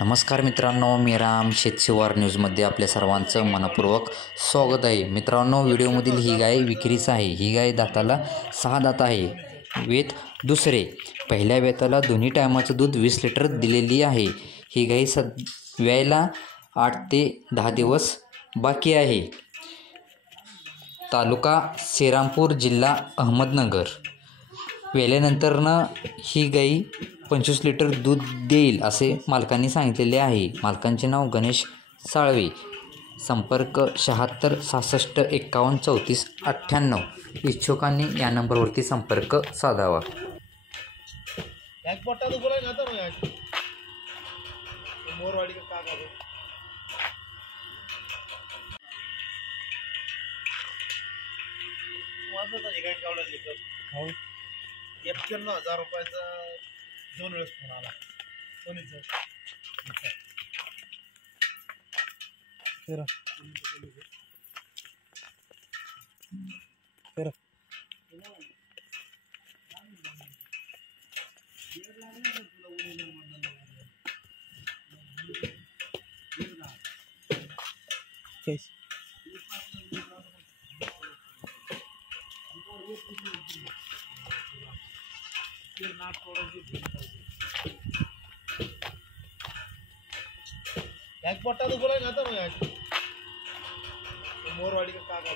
नमस्कार मित्रांनो, मी राम शेतशिवार न्यूजमध्ये आपल्या सर्वांचं मनपूर्वक स्वागत आहे। मित्रांनो, व्हिडिओमधील ही गाय विक्रीस आहे। ही गाय दाताला 6 दात आहे। वेत दुसरे, पहिल्या वेताला दोन्ही टायमाचं दूध 20 लिटर दिलेली आहे। ही गाय व्यायला 8 ते 10 दिवस बाकी आहे। तालुका श्रीरामपूर, जिल्हा अहमदनगर। वेल्यानंतरनं ही गाय 25 लिटर दूध देईल असे मालकांनी सांगितलेले आहे। मालकांचे नाव गणेश साळवे। संपर्क 76 66 51 34 98। इच्छुकांनी या नंबरवरती संपर्क साधावा। हो 91,000 रुपयाचा 2 वेळेस फोन आला कोणीचं एक पट्टा तो बोला ना, मोरवाडी का काका